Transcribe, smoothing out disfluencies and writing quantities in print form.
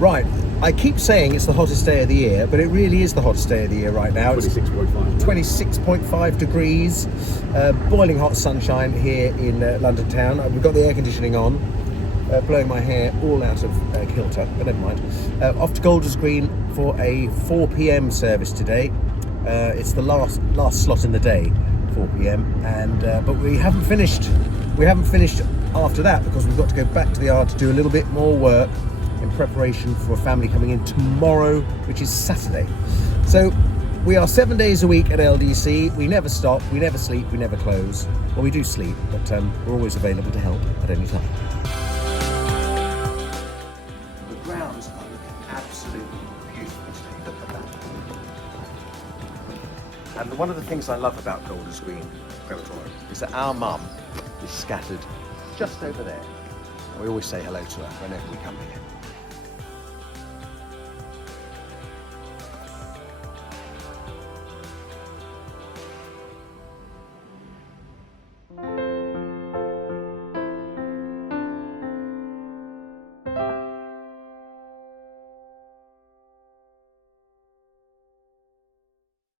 Right, I keep saying it's the hottest day of the year, but it really is the hottest day of the year right now. It's 26.5. 26.5 degrees, boiling hot sunshine here in London town. We've got the air conditioning on, blowing my hair all out of kilter, but never mind. Off to Golders Green for a 4 p.m. service today. It's the last slot in the day, 4 p.m. And but we haven't finished. We haven't finished after that because we've got to go back to the yard to do a little bit more work in preparation for a family coming in tomorrow, which is Saturday. So we are 7 days a week at LDC. We never stop, we never sleep, we never close. Well, we do sleep, but we're always available to help at any time. The grounds are looking absolutely beautiful today. Look at that. And one of the things I love about Golders Green Crematorium is that our mum is scattered just over there. And we always say hello to her whenever we come here.